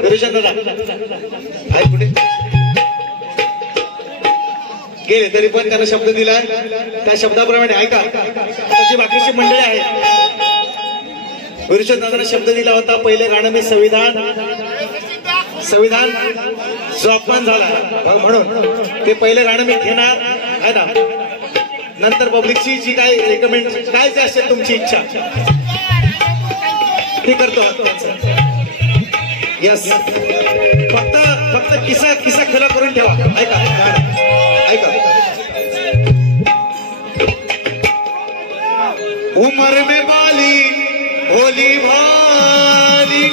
विरोचन दादा आहे कुठे गेले तरी पण त्यांना शब्द दिलाय त्या शब्दाप्रमाणे ऐका त्याची बाकीची मंडळी आहेत विरोचन दादांना शब्द दिला होता पहिले गाणं मी संविधान जो अपमान झाला म्हणून ते पहिले गाणं मी घेणार आहे ना नंतर पब्लिकची जी काय रिकमेंड काय जे असेल तुमची इच्छा ती करतो यस फक्त किस्सा खरा करून ठेवा ऐका उमर में बाली भोली भाली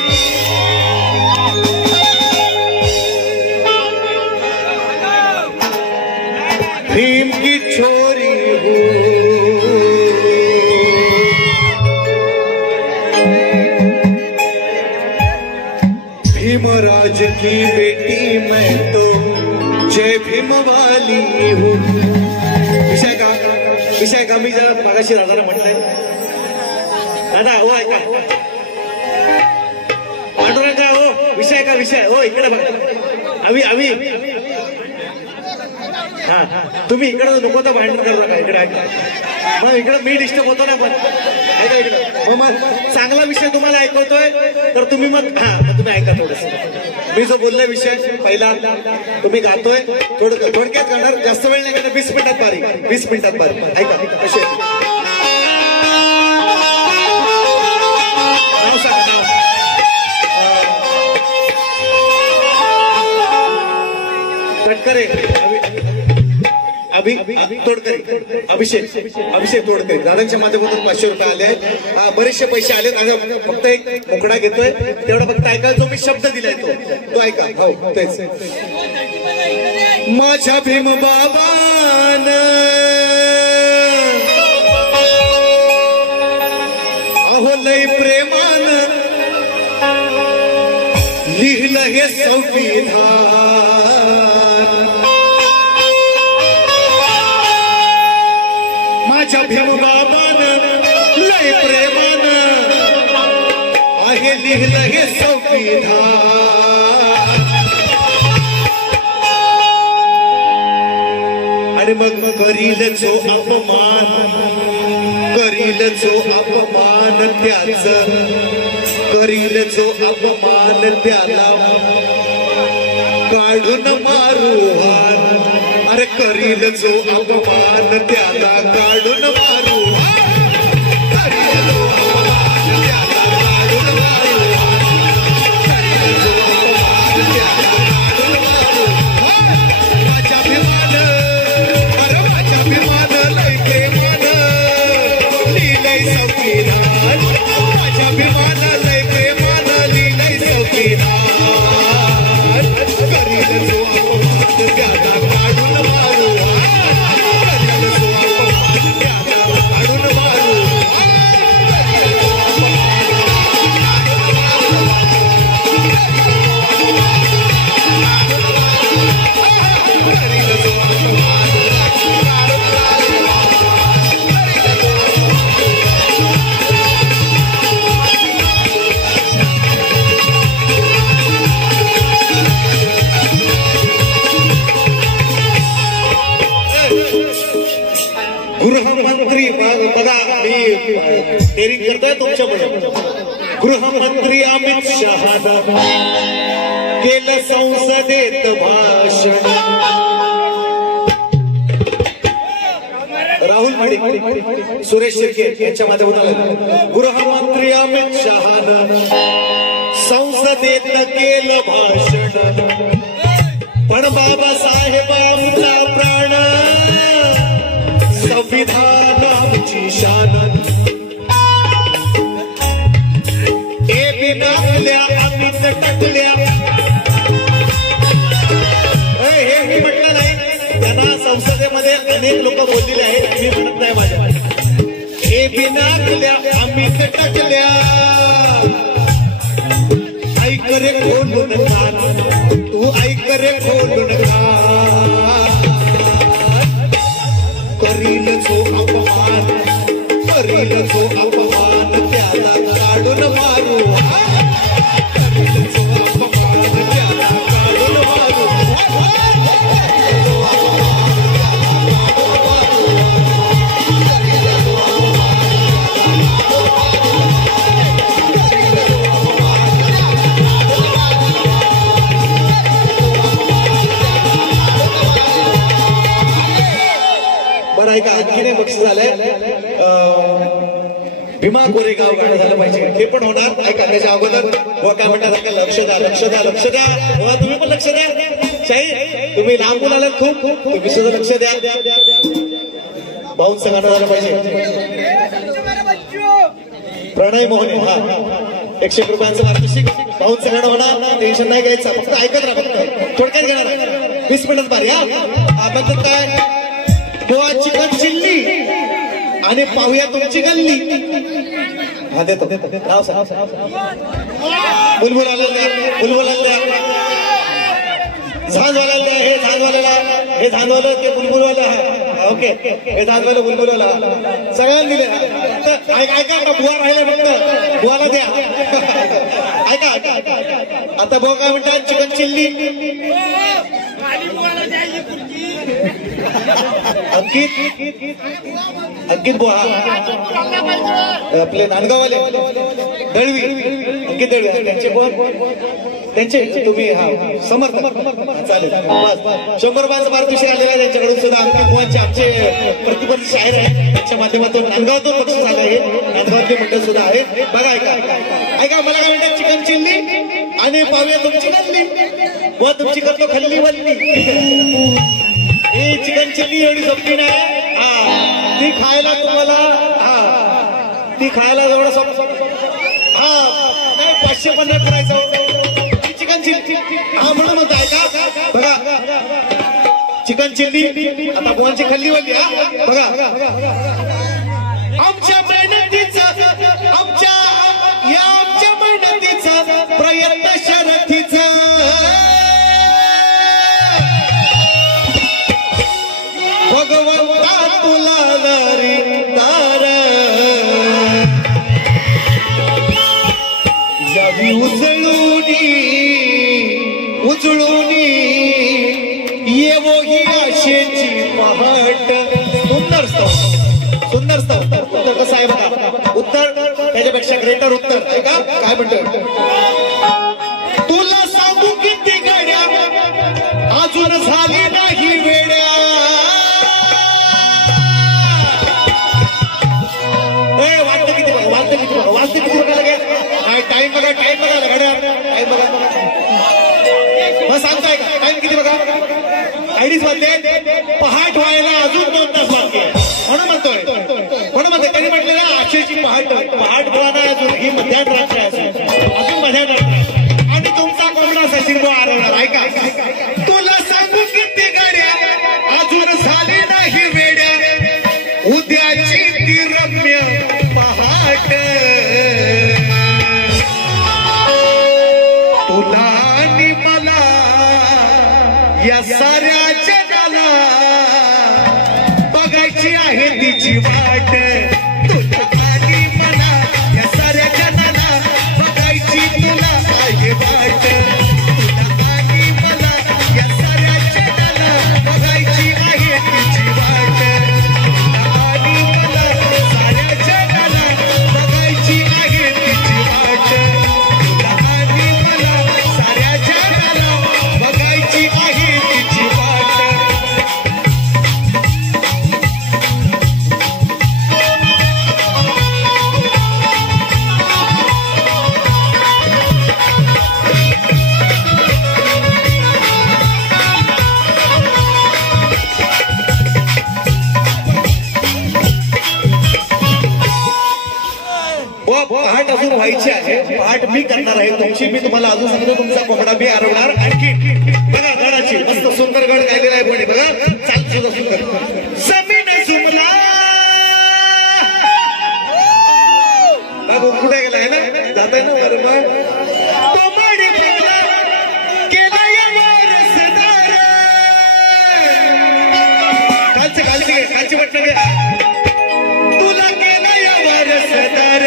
भीम की छोरी हो भीमराज की बेटी मैं तो जय भीम वाली हूँ विषय का मी जरा मागाशी दादाला म्हटलंय दादा हो ऐका पांडुरंगा हो विषय हो इकडे बघा आम्ही हा तुम्ही इकडे नको तर भांडण करू नका इकडे ऐका मग इकडे मी डिस्टर्ब होतो ना पण ऐका इकडे मग चांगला विषय तुम्हाला ऐकवतोय तर तुम्ही मग तुम्ही ऐका थोडस मी जो बोललोय विषय पहिला तुम्ही गातोय थोडक्यात गाणार जास्त वेळ नाही करणार 20 मिनिटात बारी ऐका कसे नाव सांगा तटकरे अभिषेक तोडकरे दादांच्या माध्यमातून 500 रुपये आले आहेत बरेचसे पैसे आले फक्त एक मोकळा घेतोय तेवढा फक्त ऐकायला जो मी शब्द दिलाय तो ऐका हो तेच माझ्या भीम बाबान अहो लय प्रेमान लिहिलं हे संविधान माझ्या भीम बाबान लय प्रेमान आहे लिहिलं हे संविधान आणि मग करील जो अपमान त्याला काढून मारू अरे करील जो अपमान त्याला काढून मारू गृहमंत्री बघा मी टेरिंग करतोय तुमच्यामुळे गृहमंत्री अमित शहा केलं संसदेत भाषण राहुल माडिक सुरेश शिर्के यांच्या माध्यमातून गृहमंत्री अमित शहा संसदेत केलं भाषण पण बाबासाहेब आमचा प्राण संविधान आमची शान ए बिनाकल्या अमित टाकल्या हे मी म्हटलं नाही त्यांना संसदेमध्ये अनेक लोक बोललेले आहेत मी म्हणत नाही माझ्या ए बिनाकल्या अमित टाकल्या ऐक रे बोलून कान तू ऐक रे बोलून कान करील जो अपमान त्याला काढून मारू करील जो अपमान सांगायच्या अगोदर बुवा काय म्हणतात का लक्ष द्या लक्ष द्या लक्ष द्या बुवा तुम्ही पण लक्ष द्या शाहीर तुम्ही लांबून आलात खूप तुम्ही सुद्धा लक्ष द्या भाऊंच गाणं झालं पाहिजे प्रणय मोहने हा 100 रुपयांचं वार्षिक भाऊंचं गाणं म्हणा टेन्शन नाही घ्यायचं फक्त ऐकत राहा फक्त थोडक्यात घेणार 20 मिनिट बारी आपण काय बुवा चिकन चिल्ली आणि पाहूया तुमची गल्ली हा देतो नाव सांग बुलबुल आलेल्या झांजवाल्याला हे झांजवाल्याला हे झांजवालं ते बुलबुलवाला ओके हे झांजवालं बुलबुलवाला सगळ्यांना दिले ऐका का बुवा राहिला फक्त बुवाला द्या ऐका आता बुवा काय म्हणतात चिकन चिल्ली अंकित बुवा आपले नांदगाववाले दळवी अंकित दळवी त्यांचे बुवा त्यांचे तुम्ही हा समर्थ चालेल 100 रुपयांचा पारितोषिक आलेला त्यांच्याकडून सुद्धा अंकित बुवांचे आमचे प्रतिबंध शाहीर आहेत त्यांच्या माध्यमातून नांदगावातून बक्षीस आलं आहे नांदगावातले मंडळ सुद्धा आहेत बघा ऐका मला काय म्हणतात चिकन चिल्ली आणि पाहूया तुमची गल्ली बुवा तुमची करतो खल्ली वल्ली ही चिकन चिल्ली एवढी सोपी नाही ती खायला तुम्हाला ती खायला एवढं हा नाही 550 करायचं चिकन चिल्ली म्हणून म्हणतो ऐका बघा चिकन चिल्ली आता बुवांची खल्ली वल्ली बघा आमच्या मेहनतीचं आमच्या मेहनतीचं प्रयत्न शरथीचं भगवंता तुला दार जावी उजळून येवो ही आशेची पहाट सुंदर उत्तर कसं आहे बघा उत्तर त्याच्यापेक्षा ग्रेटर उत्तर ऐका काय म्हणतोय तुला सांगू किती गड्या अजून झाली नाही वेड्या वाजते किती बघायला घ्या टाइम बघा घड्याळ टाइम बघा मग सांगताय का टाइम किती बघा आयडीच वाजते पहाट व्हायला अजून 2 तास बाकी आहे म्हणून म्हणतोय त्यांनी म्हटलेलं आशेची पहाट व्हा नाही अजून ही मध्यान रात्र आहे अजून मध्यान रात्र आणि तुमचा कोंबडा सचिन आरवणार ऐका तुला सांगू किती गाड्या अजून झाली नाही वेड्या उद्याची ती रम्य पहाट तुला आणि मला या साऱ्या जगाला बघायची आहे तिची वाट तुला आणि मला या साऱ्या जगाला बघायची तुला आहे वाट तुला आणि मला या साऱ्या जगाला बघायची आहे तिची वाट तुला आणि मला साऱ्या जगाला बघायची आहे तिची वाट तुला आणि मला साऱ्या जगाला बघायची आहे तिची वाट पहाट अजून व्हायची आहे पहाट मी करणार आहे तुमची मी तुम्हाला अजून सांगतो तुमचा कोंबडा मी आरवणार आणखी बघा गडाची मस्त सुंदर गड गायलेला आहे कोणी बघा चाल सुद्धा सुंदर जमीन झुमला बाबू कुठे गेला आहे ना जात आहे ना बरोबर कोंबडी बंगला केला वारसदार खालची बटन घे तुला केला या वारसदार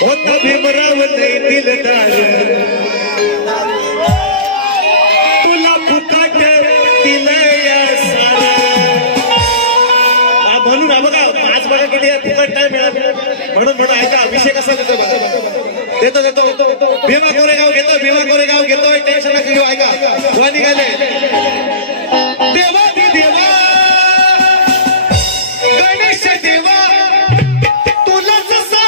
होता भीमराव नाही दिलदार तुला फुकट दिलं या सारा म्हणून बघा आज बघा किती फुकट नाही मिळत म्हणून ऐका अभिषेक असा देतो भीमा कोरेगाव घेतोय टेन्शन नका घेऊ ऐका बुवा निघाले देवा गणेश देवा तुला जसा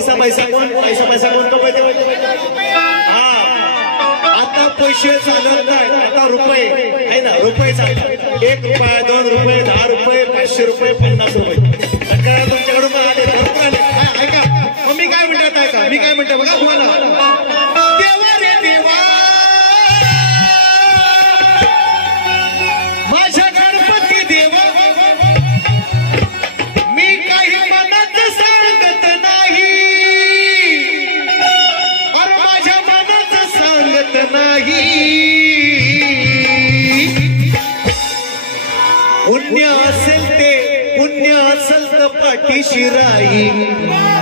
पैसा पैसा कोण कमवते? हा, आता पैसे चालत नाही, आता रुपये आहे ना, रुपये चालतात. 1 रुपया, 2 रुपये, 10 रुपये, 500 रुपये, 50 रुपये. तुमच्याकडून आले, भरपूर आले. ऐका मग मी काय म्हणतात, ऐका मी काय म्हणतो बघा तुम्हाला. देवा रे देवा, माझ्या गणपती देवा, मी काही मनात सांगत नाही, अरे माझ्या मनात सांगत नाही. पुण्य असेल ते, पुण्य असेल तर पाठीशी राही,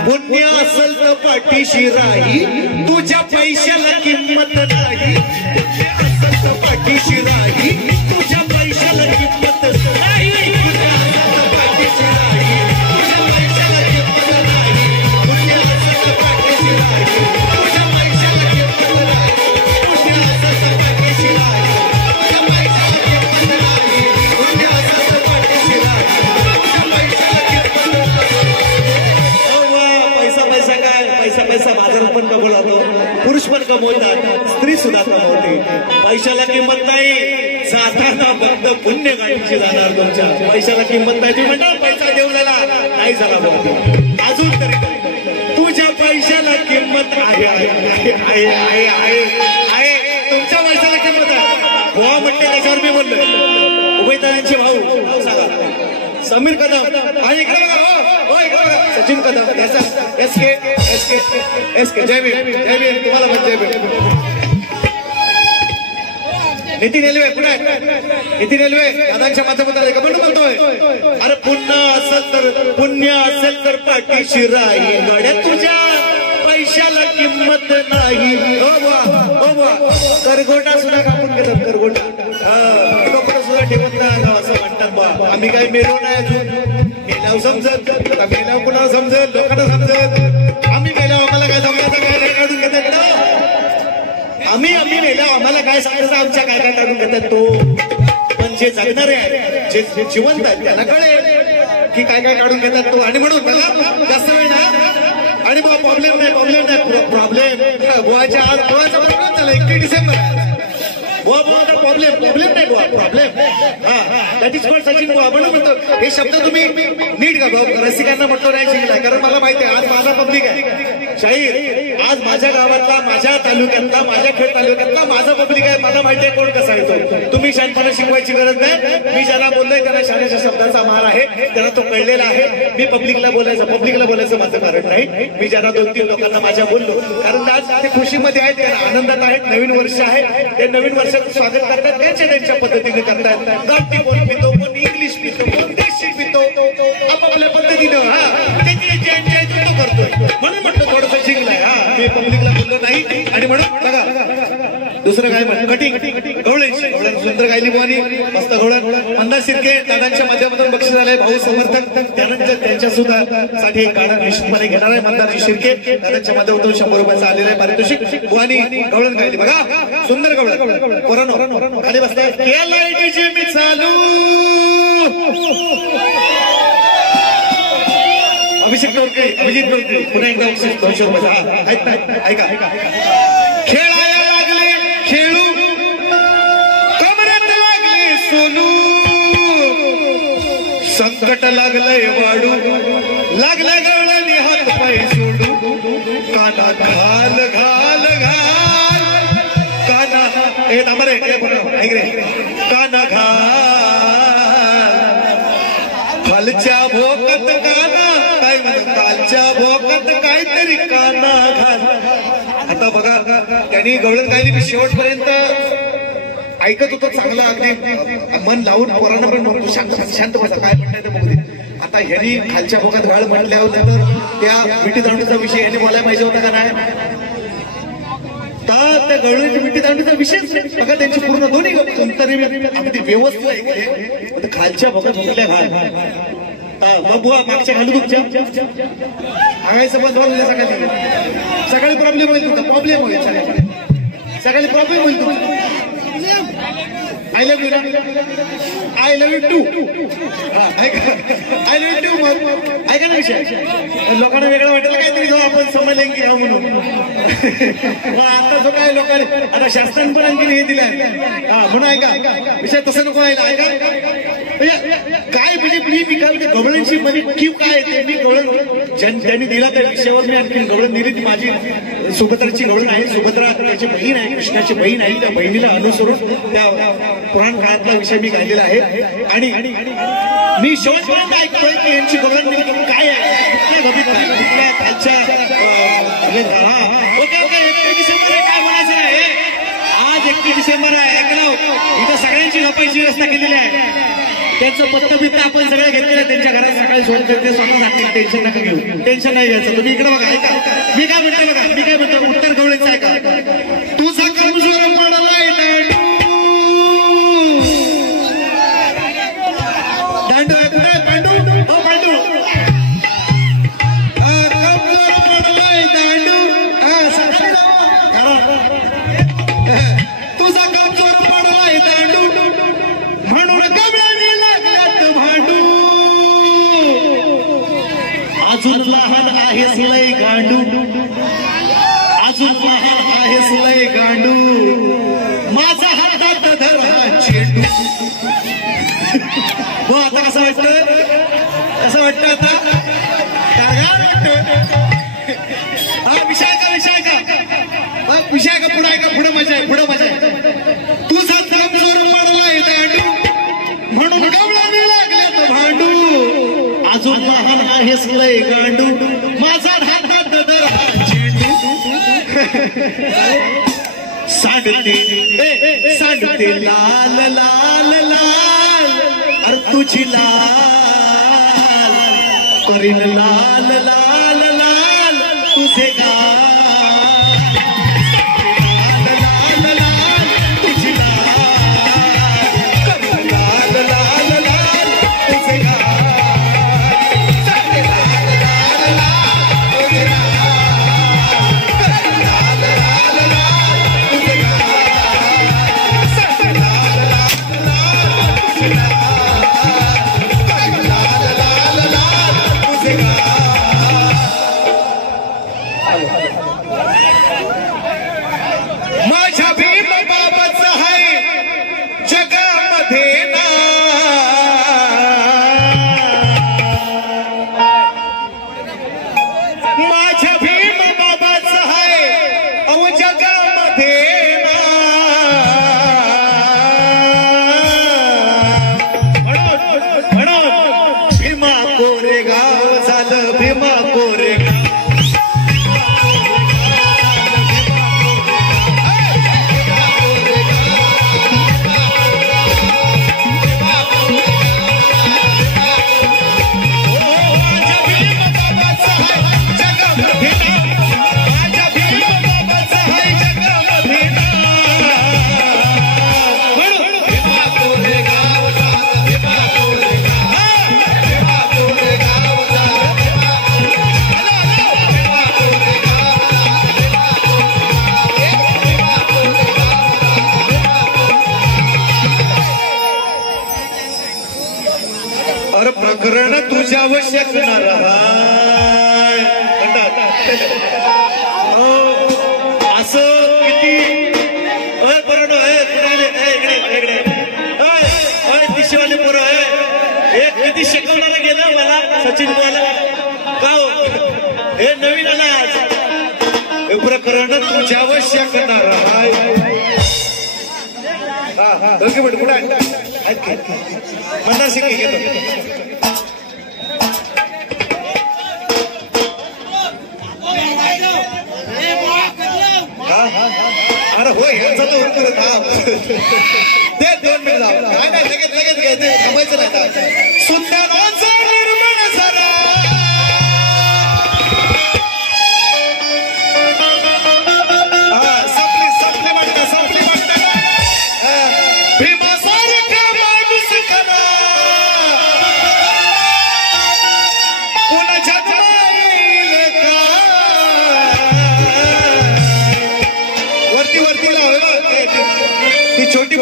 पुण्य असेल तर पाठीशी राही, तुझ्या पैशाला किंमत नाही. पुण्य असेल तर पाठीशी राही, तुझ्या पैशाला किंमत नाही. पुण्य असेल तर पाठीशी राही, तुझ्या पैशाला किंमत नाही. पुण्य असेल तर पाठीशी राही, तुझ्या पैशाला किंमत नाही. पुण्य असेल तर पाठीशी राही, तुझ्या पैशाला किंमत नाही. पुण्य असेल तर पाठीशी राही, तुझ्या पैशाला किंमत नाही. पैसा काय, पैसा बाजारात पण कमवतो, पुरुष पण कमवतात, स्त्री सुद्धा कमवते. पैशाला किंमत नाही, जाताना फक्त पुण्य गाठीशी जाणार. तुमच्या पैशाला किंमत नाही. तुम्ही म्हणता पैसा देऊ झाला, नाही झाला बोलतो. अजून तरी तुझ्या पैशाला किंमत आहे, आहे आहे आहे आहे आहे. तुमच्या पैशाला किंमत आहे. गोवा म्हणते त्याच्यावर मी बोललो. उभयतारांचे भाऊ सांगा, समीर कदम आणि इकडे बघा, हो इकडे बघा, सचिन कदम, याचा एसके एसके एसके. जय भीम, जय भीम, तुम्हाला पण जय भीम. नितीन रेल्वे पुढे, नितीन रेल्वे दादांच्या माध्यमातून का म्हणून म्हणतोय, अरे पुण्य असेल तर पाठीशी राही, गड्या तुझ्या पैशाला किंमत नाही. हो बा, हो बा, करगोटा सुद्धा कापून घेतात, करगोटा कपडा सुद्धा ठेवत नाही असं म्हणतात बा. आम्ही काही मेलो नाही अजून, मेल्यावर समजत, मेल्यावर कुणाला समजत, लोकांना समजत. आम्ही मेल्यावर आम्हाला काय समजायचं, काय काय काढून घेतात आम्ही मेल्यावर आम्हाला काय सांगायचं, आमच्या काय काय काढून घेतात तो. पण जे जगणारे आहेत, जे जिवंत आहेत त्यांना कळेल की काय काय काढून घेतात तो. आणि म्हणून मला जास्त वेळ ना, आणि मग प्रॉब्लेम नाही प्रॉब्लेम गोवाच्या आज गोवाचा प्रॉब्लेम झाला 31 डिसेंबर. गोवा प्रॉब्लेम नाही गोवा प्रॉब्लेम. हा, that is called Sachin Goa. म्हणून म्हणतो हे शब्द तुम्ही नीट का रसिकांना म्हणतो नाही शिकलाय, कारण मला माहिती आहे आज माझा पब्लिक आहे शाहीर. आज माझ्या गावातला, माझ्या तालुक्यातला, माझ्या खेड तालुक्यातला माझा पब्लिक आहे. मला माहिती आहे कोण कसा येतो. तुम्ही शांतपणे शिकवायची गरज नाही. मी ज्याला बोललोय त्यांना शाळेच्या शब्दाचा मार आहे, त्यांना तो कळलेला आहे. मी पब्लिकला बोलायचं माझं कारण नाही. मी ज्यांना 2-3 लोकांना माझ्या बोललो, कारण आज ते खुशीमध्ये आहेत, त्यांना आनंदात आहेत. नवीन वर्ष आहे, ते नवीन वर्षाचं स्वागत करतात, त्यांच्या पद्धतीने करतात. गावठी कोण पितो, कोण इंग्लिश पितो, कोण देशी पितो, आपापल्या पद्धतीनं हा करतोय. म्हणून म्हटलं थोडंसं जिंकलाय. हा, मी पब्लिकला बोललो नाही. आणि म्हणून बघा दुसरं काय म्हणतो, कटिंग गवळण सुंदर गायली बुवानी, मस्त गवळण. मंदार शिर्के दादांच्या माध्यमातून बक्षीस झालंय. भाऊ समर्थक त्यानंतर त्यांच्या सुद्धा साठी एक गाणं निश्चितपणे घेणार आहे. मंदार शिर्के दादांच्या माध्यमातून 100 रुपयाचं आलेलं आहे पारितोषिक. बुवानी गवळण गायली बघा, सुंदर गवळण. पोरांनो खाली बसताय, केलाय डीजे मी चालू. अभिजित टोळके पुन्हा एकदा 200 रुपयाचा. ऐका खेळायला लागले खेळू, कमरेत लागले सोनू, संकट लागलंय वाढू, लागल्या गवळणी हात पाय सोडू, काना घाल घाल घाल काना हे थांबरे ऐक रे, काना घाल खालच्या भोकत काना, काय कालच्या भोकत काहीतरी काना घाल. आता बघा त्यांनी गवळण गायली, मी शेवटपर्यंत ऐकत होतो चांगलं, अगदी मन लावून. पोरांना पण म्हणतो शांत बसा, काय म्हणताय ते बघू दे. आता ह्यांनी खालच्या भोगात घाल म्हटल्यावर तर त्या विटी दांडूचा विषय ह्यांनी बोलायला पाहिजे होता का नाही. तर त्या गवळणीची विटी दांडूचा विषय बघा, त्यांची पूर्ण दोन्ही तरी अगदी व्यवस्थित ऐकले. खालच्या भोगात कुठल्या घाल बुवा मागच्या घालू तुमच्या आगायचं बंद होईल. सकाळी प्रॉब्लेम होईल तुमचा, प्रॉब्लेम होईल सकाळी प्रॉब्लेम होईल तुमचा. आय लव्ह यू ना, I love you too. I love you too. मग ऐका ना विषय, लोकांना वेगळं वाटेल काहीतरी जाऊ आपण समजलें की म्हणून. मग आता जो काय लोकांनी आता शास्त्रानं पण आणखी हे दिलंय म्हणून ऐका विषय तसं नको आहे. ऐका काय म्हणजे मी काय म्हणजे गवळणशी म्हणजे क्यू काय येते. मी गवळण ज्यांनी दिला त्या विषयावर मी आणखी गवळण दिली. ती माझी सुभद्राची गवळण आहे. सुभद्रा त्याची बहीण आहे, कृष्णाची बहीण आहे. त्या बहिणीला अनुसरून त्या पुराण काळातला विषय मी गायलेला आहे. आणि मी शेवटपर्यंत ऐकतोय की यांची गवळण काय आहे, कुठल्या गभीत काय, कुठल्या खालच्या. ओके ओके 31 डिसेंबर आहे, काय म्हणायचं आहे. आज 31 डिसेंबर आहे. ऐकलं, इथं सगळ्यांची झोपायची व्यवस्था केलेली आहे. त्यांचं पत्ता बित्ता आपण सगळं घेतलेलं, त्यांच्या घरात सकाळी सोडून ते स्वतः जातील. टेन्शन नका घेऊ, टेन्शन नाही घ्यायचं. तुम्ही इकडे बघा, ऐका मी काय म्हणतो बघा, मी काय म्हणतो उत्तर गवळीचं ऐका. तुझा कमजोर पडलाय दांडू आहे कुठे पांडू, हो पांडू कमजोर पडलाय दांडू. तुझा कमजोर पडलाय दांडू म्हणून गवळणी लागल्यात भांडू. अजून लहान आहेस लय गांडू, अजून लहान आहेस लय गांडू. माझा हातात धर हा चेंडू. हो आता कसं वाटतं, कसं वाटतं आता हा विषय का, विषय का, विषय का पुढे आहे का, पुढे मजा आहे, पुढे मजा आहे. तुझा कमजोर पडलाय दांडू म्हणून गवळणी लागल्यात भांडू. अजून लहान आहेस लय गांडू. माझा हातात धर हा चेंडू. सांडते सांडते लाल लाल लाल, अर तुझी लाल करीन लाल लाल लाल तुझे गाल. माझ्या भीम बाबाच आहे जगामध्ये ना, माझ्या भीम बाबाच आहे अव जगामध्ये ना. म्हणून भीमा कोरेगाव झालं, भीमा कोरेगाव. अरे प्रकरण तुझ्यावर शकणार असं किती बरं दिशेवाले पोरं आहे. एक किती शिकवणारा गेलं मला सचिन बोला का हे नवीन आला आज. प्रकरण तुझ्यावर शकणार ओके बेट कुठे म्हणणार शिके घेतो. अरे हो यांचा तर उरकत ते 2 मिनिट काय नाही लगेच लगेच घ्यायचं थांबायचं नाही. सुंदराचा निर्माण झाला संपली म्हणता संपली म्हणता भीमासारखा माणूस करा पुन्हा जन्माईल का. वरती वरती लाव ती छोटी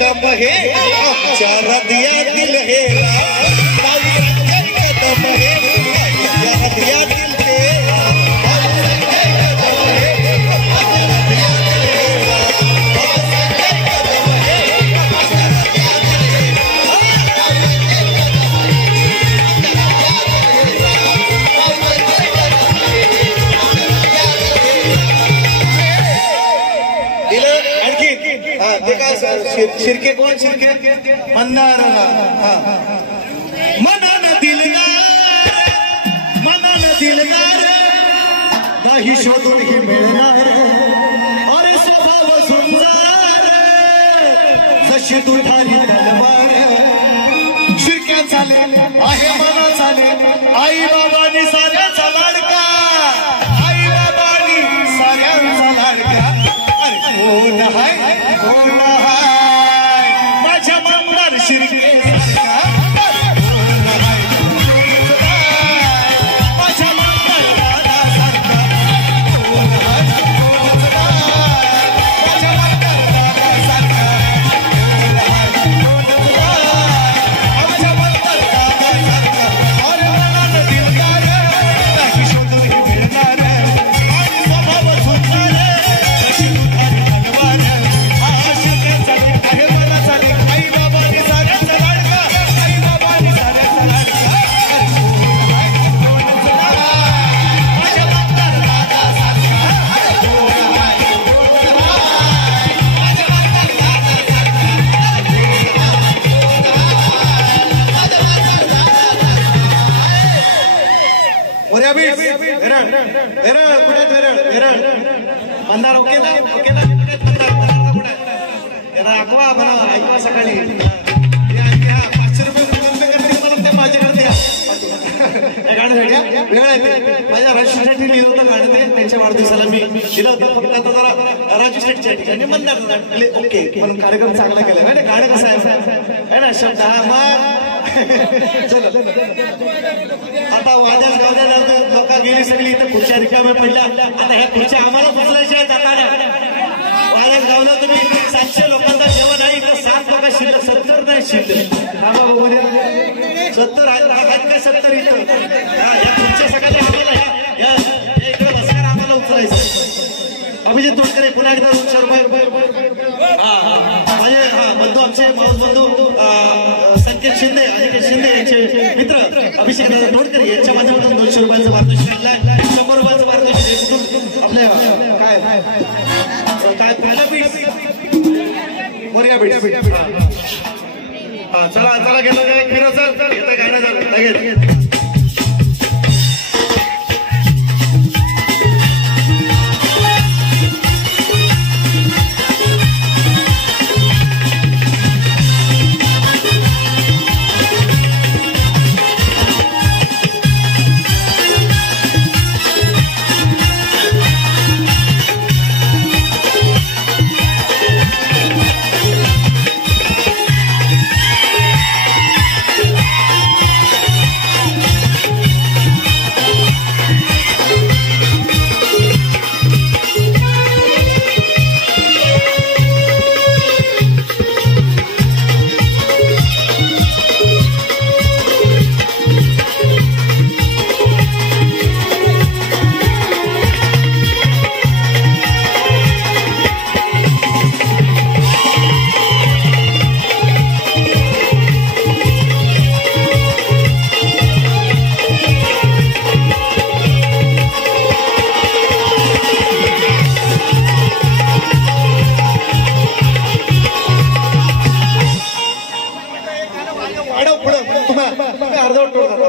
कदम हे आमच्या हृदयातील हे संख्या कदम हे आमच्या हृदयातील ते शिर्के कोण शिर्के मंदार मनान दिलदार नाही शोधून ही मिळणार अरे स्वभाव सुंदर जशी तुझारी तलवार शिर्क्या चाले आहे मना चाले आई बाबांनी साऱ्याचा लाडका आई बाबांनी साऱ्यांचा लाडका अरे कोण हाय कोण मंदार ओके ना ओके ना ऐकवा बना ऐकवा सकाळी 500 रुपये करते मला ते माझे करते गाणं वेळ आहे माझ्या राजूसाठी लिहिलं होतं गाणं ते त्यांच्या वाढदिवसाला मी दिलं होतं फक्त आता जरा राजूसाठी ठिकाणी मंदार ओके पण कार्यक्रम चांगला केला नाही गाणं कसं आहे ना शब्द चल आता वाद्याच गावल्या लोक गेली सगळी इथं खुर्च्या रिकाम्या पडल्या आता ह्या खुर्च्या आम्हाला उचलायच्या आहेत आता वाद्याच गावलं तुम्ही 700 लोकांचा जेवण आहे इथं 7 लोक शिल्लक 70 नाही शिल्लक 70 आहेत काय 70 इथं या खुर्च्या सगळ्या आम्हाला इकडे बसणार आम्हाला उचलायचं अभिजित तोडकरे पुन्हा एकदा 200 रुपये माझे बंधू आमचे माऊस बंधू संकेत शिंदे अनिकेत शिंदे यांचे मित्र अभिषेक तोडकर यांच्या माध्यमातून 200 रुपयांचा पारितोषिक मिळाला 100 रुपयांचं पारितोषिक आपल्या काय मोर्या भेट चला चला गेलो फिरा सर येतं गाणं झालं लगेच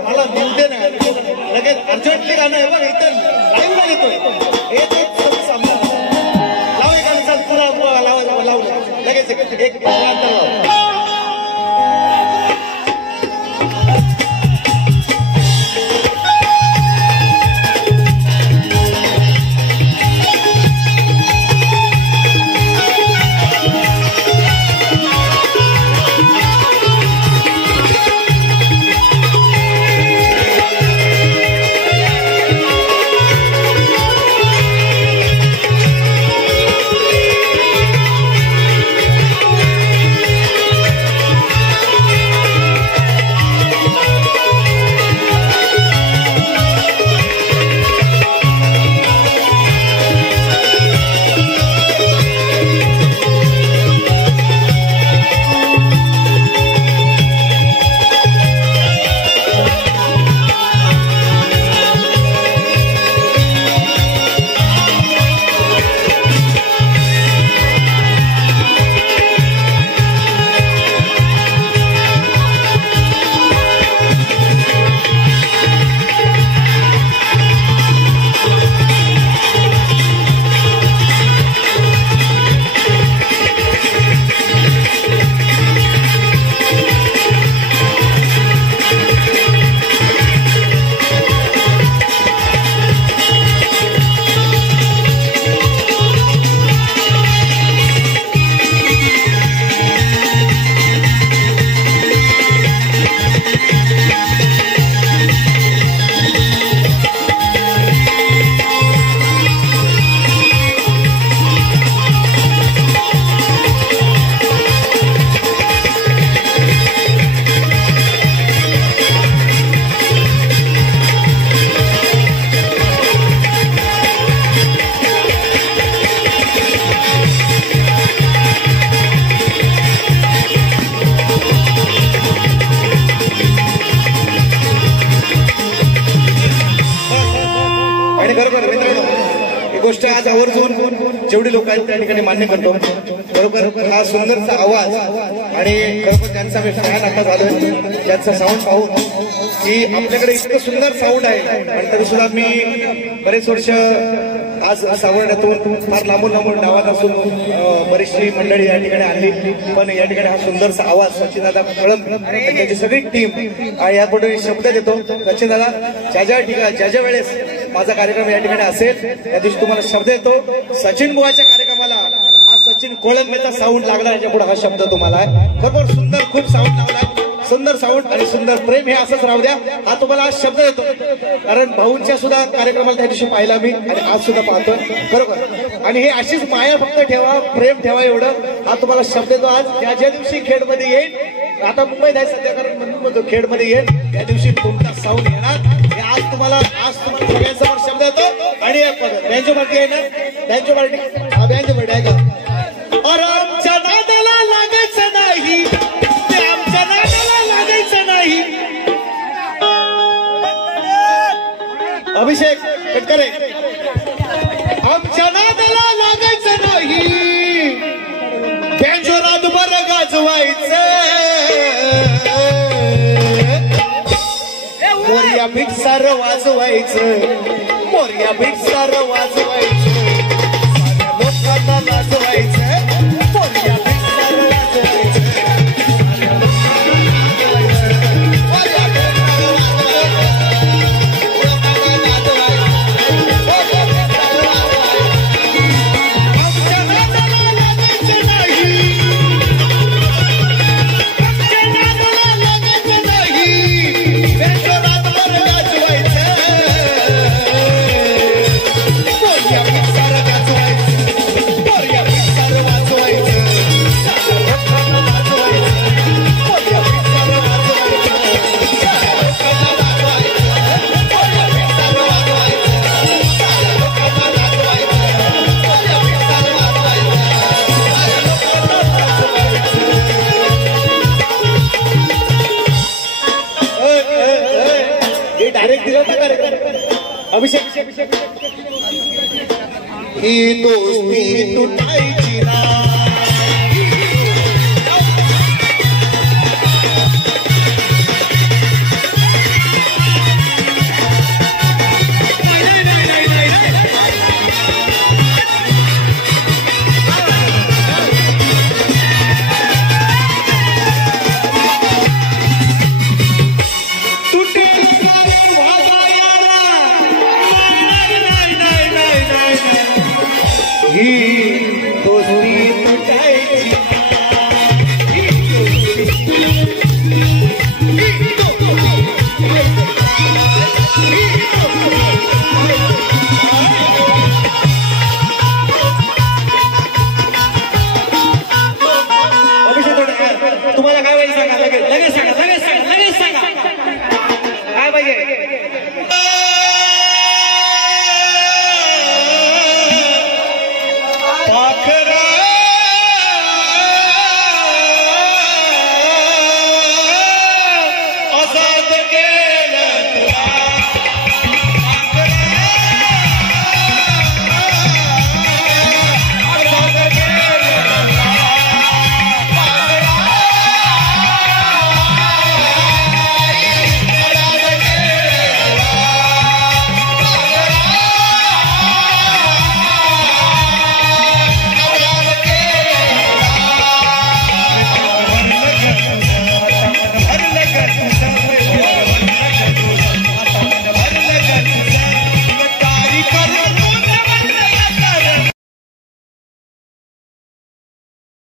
मला दिलते नाही लगेच अर्जंटली गाणं आहे बघ इथं लाईन ला येतोय लाव एक गाणं चाल तुला लाव लगेच एक लाव आहेत त्या ठिकाणी मान्य करतो. बरोबर हा सुंदरचा आवाज आणि खरोखर त्यांचा मी फॅन आता झालोय. त्यांचा साऊंड पाहून की आपल्याकडे इतकं सुंदर साऊंड आहे आणि तरी सुद्धा मी बरेच वर्ष आज सावरण्यातून फार लांबून गावात असून बरीचशी मंडळी या ठिकाणी आली. पण या ठिकाणी हा सुंदरसा आवाज सचिनदादा कळंब आणि त्याची सगळी टीम यापुढे शब्द देतो. सचिनदादा ज्या ज्या वेळेस माझा कार्यक्रम या ठिकाणी असेल त्या दिवशी तुम्हाला शब्द येतो. सचिन बुवाच्या कार्यक्रमाला हा सचिन कोळंबेचा साऊंड लागला. याच्या पुढे हा शब्द तुम्हाला आहे. बरोबर सुंदर खूप साऊंड लागला. सुंदर साऊंड आणि सुंदर प्रेम हे असंच राहू द्या. हा तुम्हाला आज शब्द येतो कारण भाऊंच्या सुद्धा कार्यक्रमाला त्या दिवशी पाहिला मी आणि आज सुद्धा पाहतो. बरोबर आणि हे अशीच माया फक्त ठेवा प्रेम ठेवा एवढं हा तुम्हाला शब्द येतो. आज ज्या दिवशी खेडमध्ये येईल आता मुंबईत आहे सध्या कारण म्हणून खेडमध्ये येईल त्या दिवशी तुमचा साऊंड येणार. आज तुम्हाला सगळ्यांसमोर शब्द येतो आणि त्यांच्या पार्टी आहे ना त्यांच्या पार्टी त्यांच्या पार्टी आहे का और आमच्या नादाला लागायचं नाही ते आमच्या नादाला लागायचं नाही. अभिषेक कटकरे आमच्या नादाला लागायचं नाही त्यांच्या रातभर गाजवायचं मोर्या भिक्षार वाजवायचं मोर्या भिक्षार वाजवायचं साऱ्या लोकांना लाजवायचं मोर्या भिक्षार वाजवायचं अभिषेक ही दोस्ती तुटायची ना